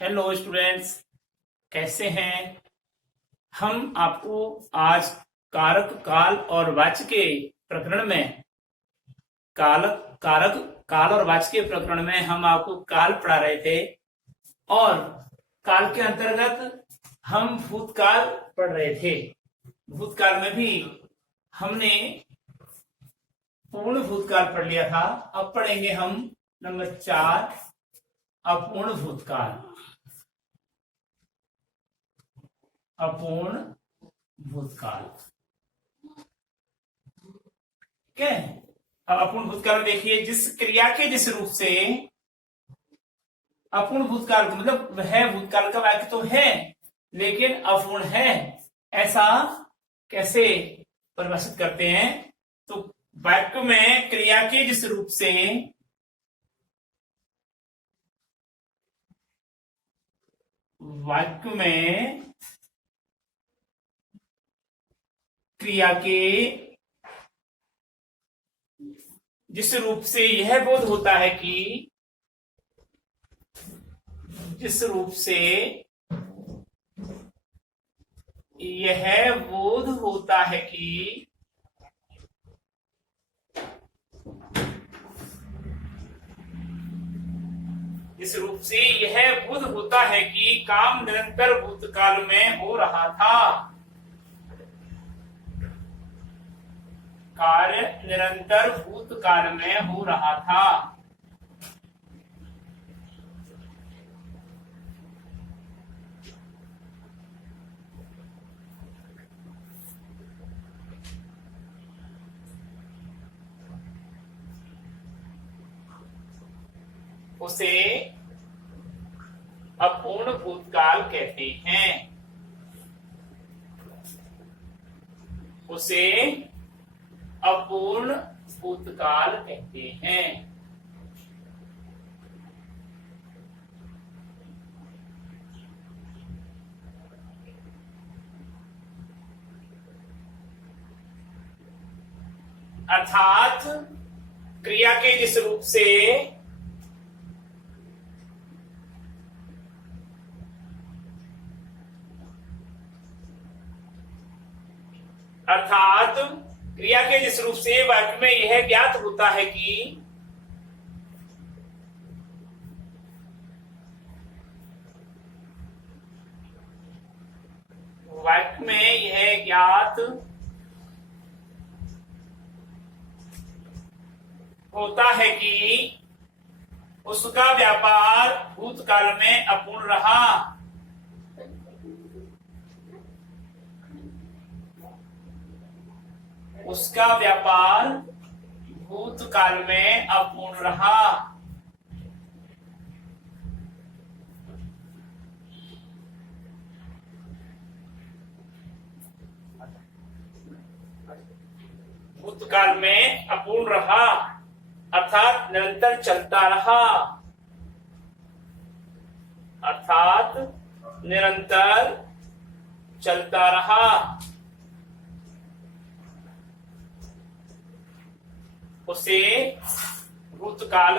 Hello students, कैसे हैं। हम आपको आज कारक काल और वाच्य के प्रकरण में कारक काल और वाच्य के प्रकरण में हम आपको काल पढ़ा रहे थे और काल के अंतर्गत हम भूतकाल पढ़ रहे थे। भूतकाल में भी हमने पूर्ण भूतकाल पढ़ लिया था। अब पढ़ेंगे हम नंबर 4 अपूर्ण भूतकाल। अपूर्ण भूतकाल, ठीक है। अब अपूर्ण भूतकाल में देखिए, जिस क्रिया के जिस रूप से अपूर्ण भूतकाल मतलब वह भूतकाल का वाक्य तो है लेकिन अपूर्ण है, ऐसा कैसे परिभाषित करते हैं। तो वाक्य में क्रिया के जिस रूप से वाक्य में क्रिया के जिस रूप से यह बोध होता है कि जिस रूप से यह बोध होता है कि जिस रूप से यह बोध होता है कि काम निरंतर भूतकाल में हो रहा था, कार्य निरंतर भूतकाल में हो रहा था। उसे अपूर्ण भूतकाल कहते हैं। उसे अपूर्ण भूतकाल कहते हैं। अर्थात क्रिया के जिस रूप से वाक्य में यह ज्ञात होता है कि वाक्य में यह ज्ञात होता है कि उसका व्यापार भूतकाल में अपूर्ण रहा। उसका व्यापार भूतकाल में अपूर्ण रहा। भूतकाल में अपूर्ण रहा अर्थात निरंतर चलता रहा। अर्थात निरंतर चलता रहा। उसे भूतकाल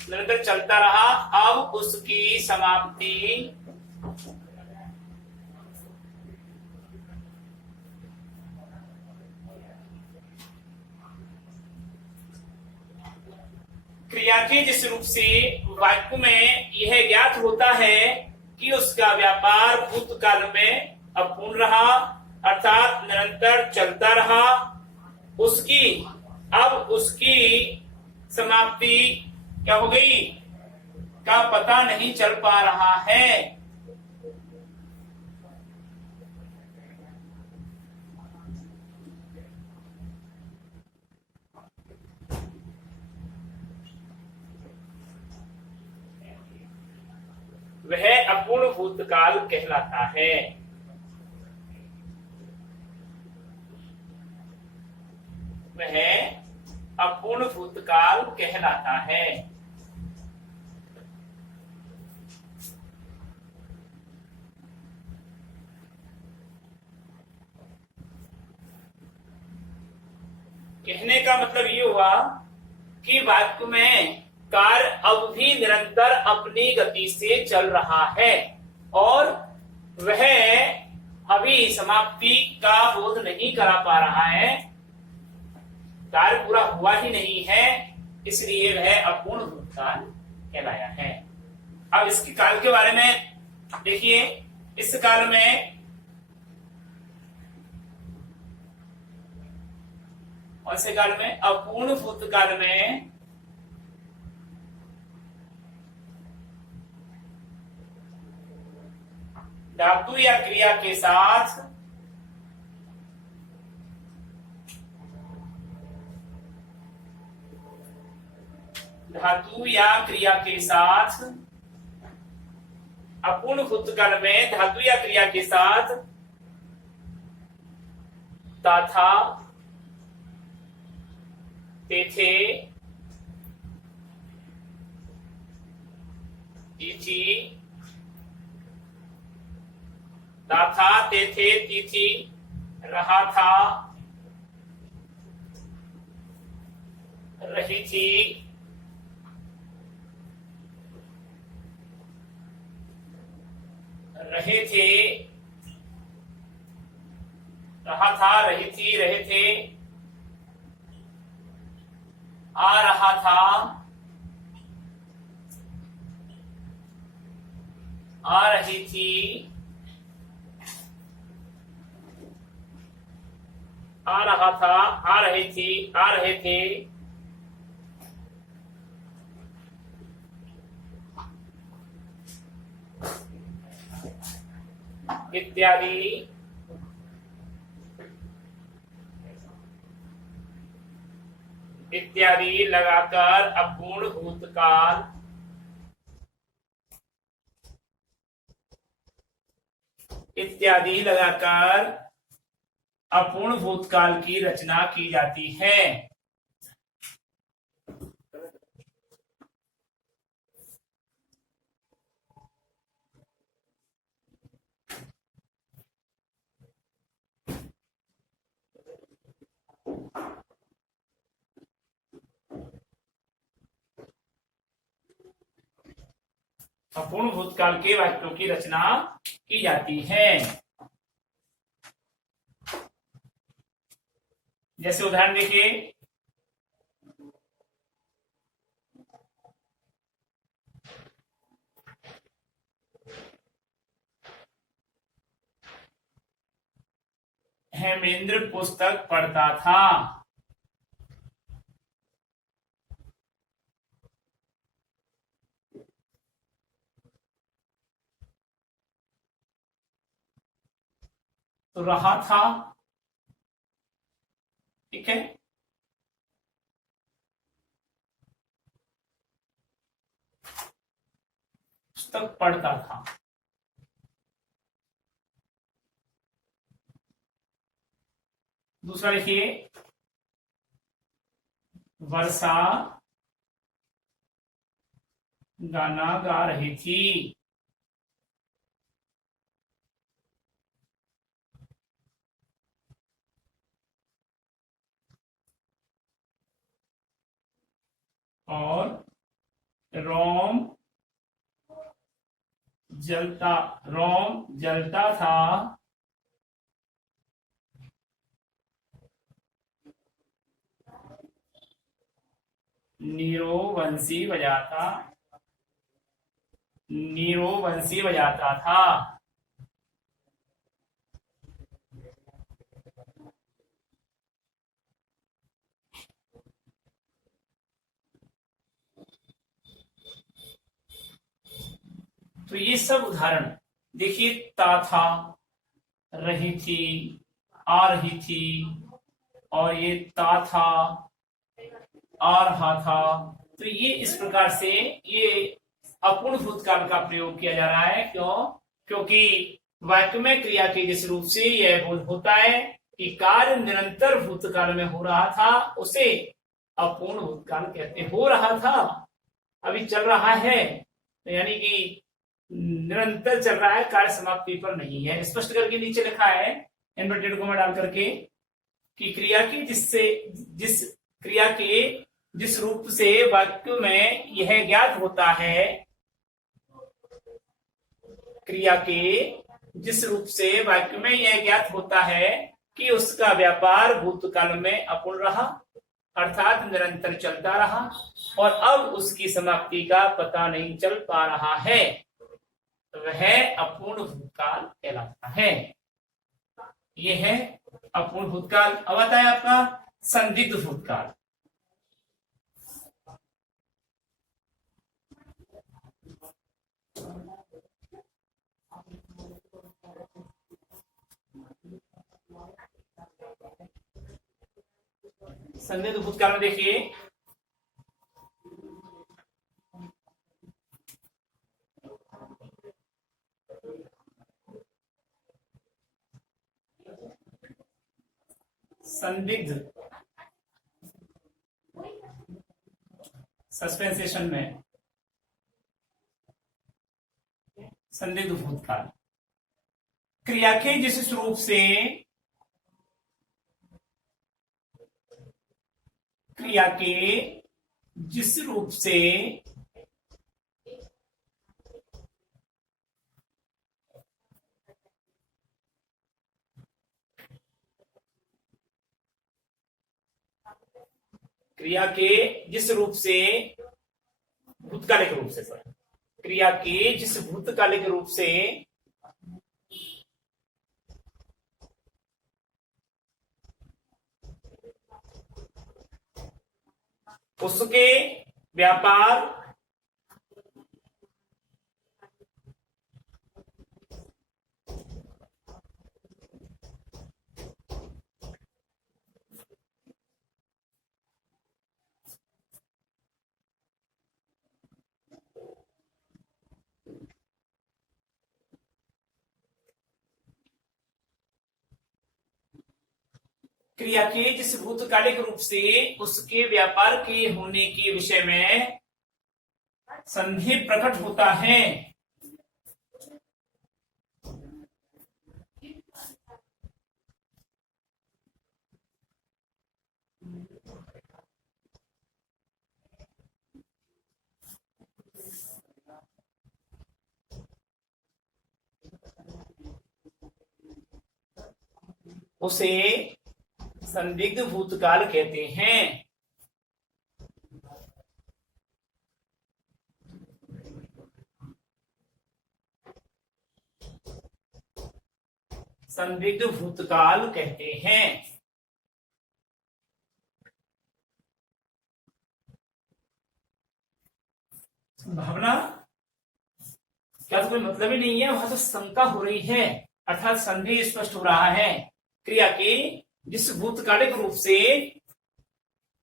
निरंतर चलता रहा। अब उसकी समाप्ति क्रिया के जिस रूप से वाक्य में यह ज्ञात होता है कि उसका व्यापार भूतकाल में अपूर्ण रहा अर्थात निरंतर चलता रहा। उसकी समाप्ति क्या हो गई का पता नहीं चल पा रहा है। वह अपूर्ण भूतकाल कहलाता है। वह अपूर्ण भूतकाल कहलाता है। कहने का मतलब ये हुआ कि वाक्य में कार्य अब भी निरंतर अपनी गति से चल रहा है और वह अभी समाप्ति का बोध नहीं करा पा रहा है, कार्य पूरा हुआ ही नहीं है, इसलिए वह अपूर्ण भूतकाल कहलाया है। अब इसके काल के बारे में देखिए, इस काल में और से काल में अपूर्ण भूतकाल में धातु या क्रिया के साथ अपूर्ण भूतकाल में धातु या क्रिया के साथ तथा, तेथे, तिथि, था, तेथे, तिथि, रहा था, रही थी, रहे थे, रहा था, रही थी, रहे थे, आ रहा था, आ रही थी, आ रहा था, आ रही थी, आ रहे थे, इत्यादि इत्यादि लगाकर अपूर्ण भूतकाल इत्यादि लगाकर अपूर्ण भूतकाल की रचना की जाती है। अपूर्ण भूतकाल के वाक्यों की रचना की जाती है। जैसे उदाहरण देखिए, हेमेंद्र पुस्तक पढ़ता था। तो रहा था, ठीक है। पुस्तक पढ़ता था। दूसरा लिखिए, वर्षा गाना गा रही थी। और रोम जलता था। नीरो बंसी बजाता था। तो ये सब उदाहरण देखिए, था, रही थी, आ रही थी, और ये था, आ रहा था। तो ये इस प्रकार से ये अपूर्ण भूतकाल का प्रयोग किया जा रहा है। क्योंकि वाक्य में क्रिया के जिस रूप से यह होता है कि कार्य निरंतर भूतकाल में हो रहा था, उसे अपूर्ण भूतकाल कहते हैं। हो रहा था, अभी चल रहा है, तो यानी कि निरंतर चल रहा है, कार्य समाप्ति पर नहीं है। स्पष्ट करके नीचे लिखा है इन्वर्टेड कोमा डाल करके कि क्रिया की जिस क्रिया के जिस रूप से वाक्य में यह ज्ञात होता है, क्रिया के जिस रूप से वाक्य में यह ज्ञात होता है कि उसका व्यापार भूतकाल में अपूर्ण रहा, अर्थात निरंतर चलता रहा और अब उसकी समाप्ति का पता नहीं चल पा रहा है, वह अपूर्ण भूतकाल कहलाता है। यह है अपूर्ण भूतकाल। अब आता है आपका संदिग्ध भूतकाल। संदिग्ध भूतकाल में देखिए, संदिग्ध सस्पेंसेशन में संदिग्ध भूतकाल क्रिया के जिस रूप से भूतकालिक रूप से क्रिया के जिस भूतकालिक रूप से उसके व्यापार क्रिया के जिस भूतकालिक रूप से उसके व्यापार के होने के विषय में संदेह प्रकट होता है, उसे संदिग्ध भूतकाल कहते हैं। संदिग्ध भूतकाल कहते हैं। भावना क्या तो कोई मतलब ही नहीं है, वहां तो शंका हो रही है, अर्थात संदेह स्पष्ट हो रहा है। क्रिया के जिस भूतकालिक रूप से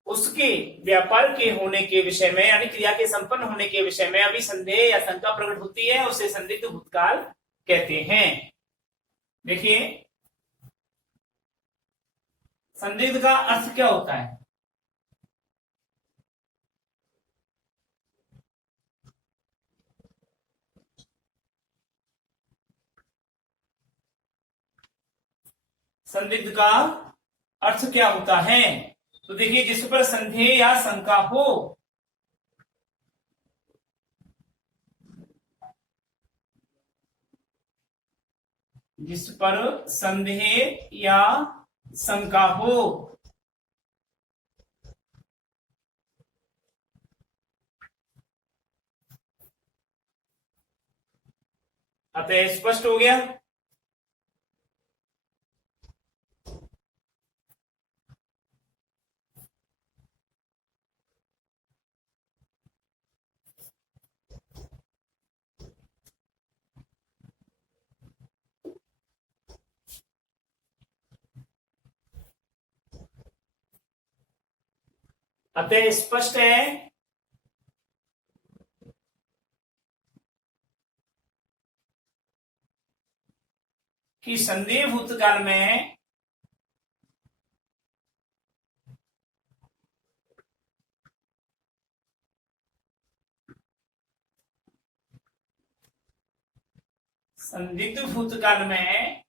उसके व्यापार के होने के विषय में, यानी क्रिया के संपन्न होने के विषय में अभी संदेह या शंका प्रकट होती है, उसे संदिग्ध भूतकाल कहते हैं। देखिए, संदिग्ध का अर्थ क्या होता है? संदिग्ध का अर्थ क्या होता है? तो देखिए, जिस पर संदेह या शंका हो, जिस पर संदेह या शंका हो, अतः स्पष्ट हो गया। अतः स्पष्ट है कि संदेह भूतकाल में संदिग्ध भूतकाल में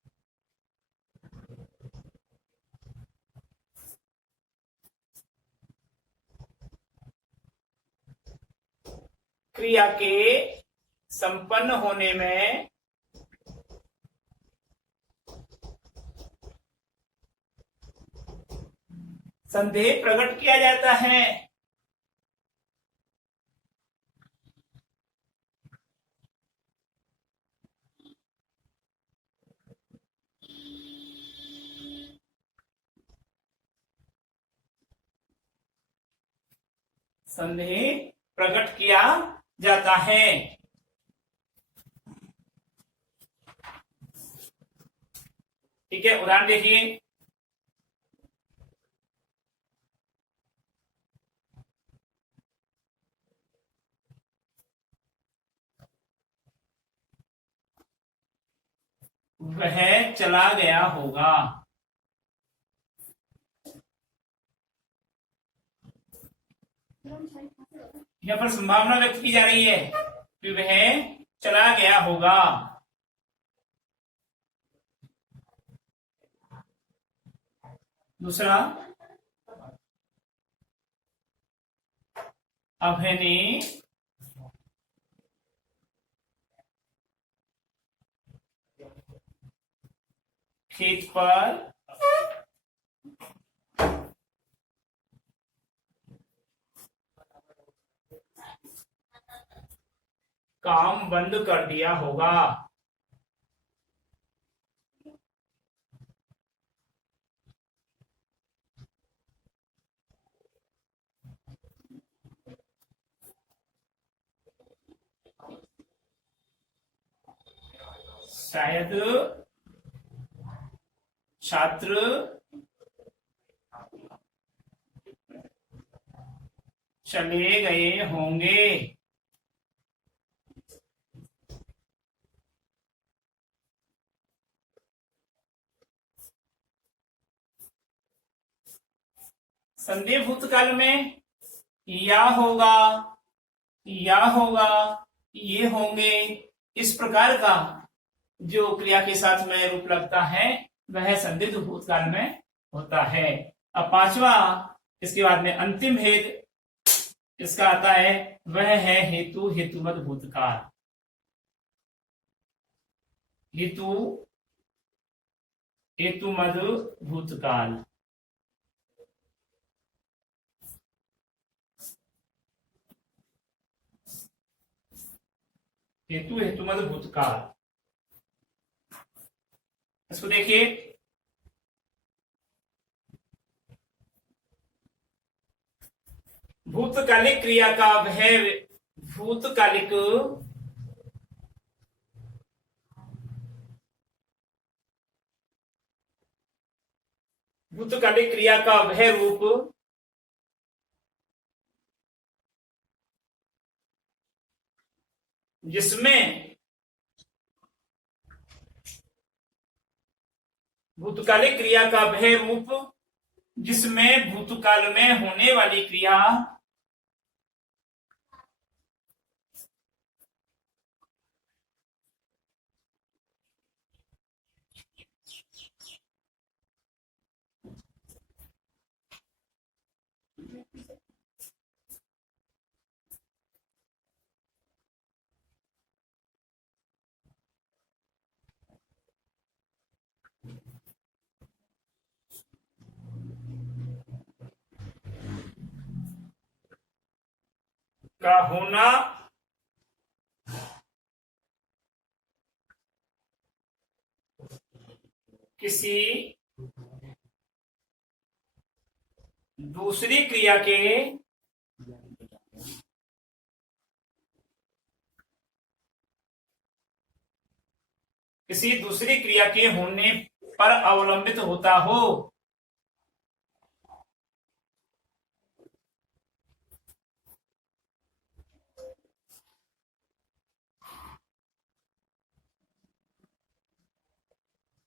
क्रिया के संपन्न होने में संदेह प्रकट किया जाता है। संदेह प्रकट किया जाता है। ठीक है, उदाहरण देखिए। वह चला गया होगा। यहाँ पर संभावना व्यक्त की जा रही है कि वह चला गया होगा। दूसरा, अभय ने खेत पर काम बंद कर दिया होगा। शायद छात्र चले गए होंगे। संदेह भूतकाल में या होगा, या होगा, ये होंगे, इस प्रकार का जो क्रिया के साथ में रूप लगता है वह संदिग्ध भूतकाल में होता है। अब पांचवा, इसके बाद में अंतिम भेद इसका आता है, वह है हेतु हेतुमद भूतकाल। हेतु हेतुमद भूतकाल। हेतु हेतुमद भूतकाल, इसको देखिए। भूतकालिक क्रिया का वह भूतकालिक भूतकालिक क्रिया का वह रूप जिसमें भूतकालिक क्रिया का वह रूप जिसमें भूतकाल में होने वाली क्रिया का होना किसी दूसरी क्रिया के होने पर अवलंबित होता हो।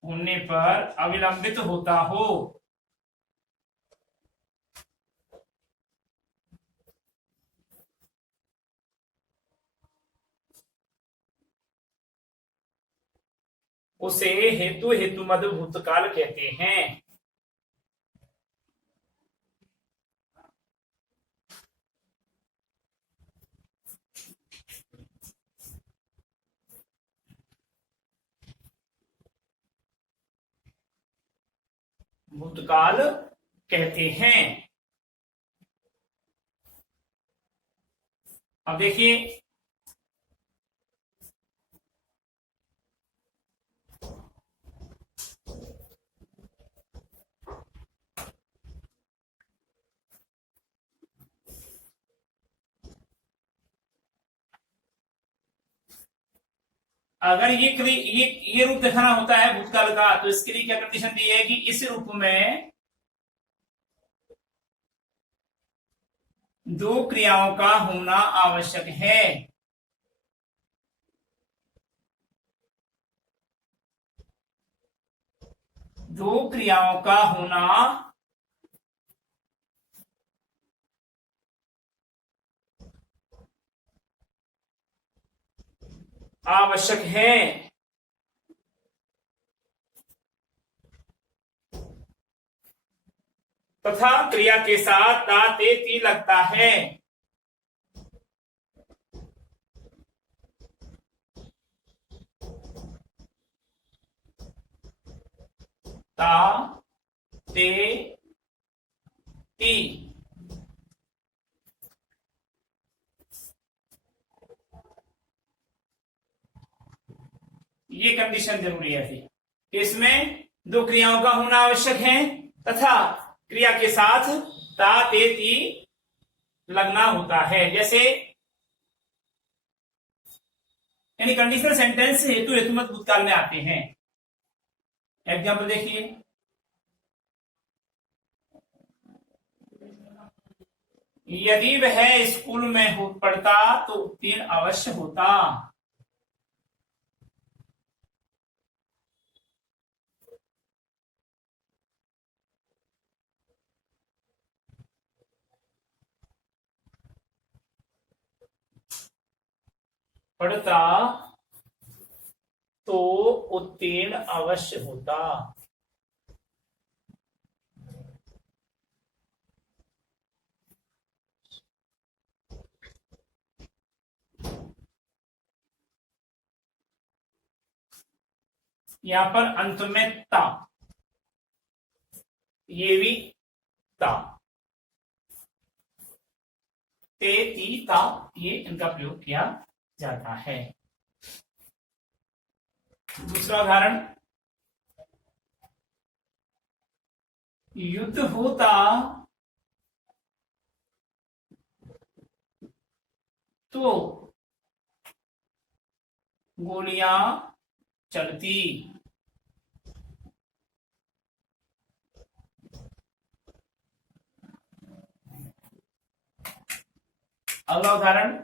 होने पर अविलंबित होता हो। उसे हेतु हेतुमद भूतकाल कहते हैं। भूतकाल कहते हैं। अब देखिए, अगर ये रूप दिखाना होता है भूतकाल का, तो इसके लिए क्या कंडीशन दी है कि इस रूप में दो क्रियाओं का होना आवश्यक है। दो क्रियाओं का होना आवश्यक है। तथा क्रिया के साथ ता ते ती लगता है। ता ते ती। ये कंडीशन जरूरी है थी। इसमें दो क्रियाओं का होना आवश्यक है तथा क्रिया के साथ ता ते ती लगना होता है। जैसे यानी कंडीशनल सेंटेंस हेतु हेतुमत भूतकाल में आते हैं। एग्जाम्पल देखिए, यदि वह स्कूल में पढ़ता तो उत्तीर्ण अवश्य होता। पढ़ता तो उत्तीर्ण अवश्य होता। यहां पर अंत में ता, ये भी ता, ते ती ता, ये इनका प्रयोग किया जाता है। दूसरा उदाहरण, युद्ध होता तो गोलियां चलती। अगला उदाहरण,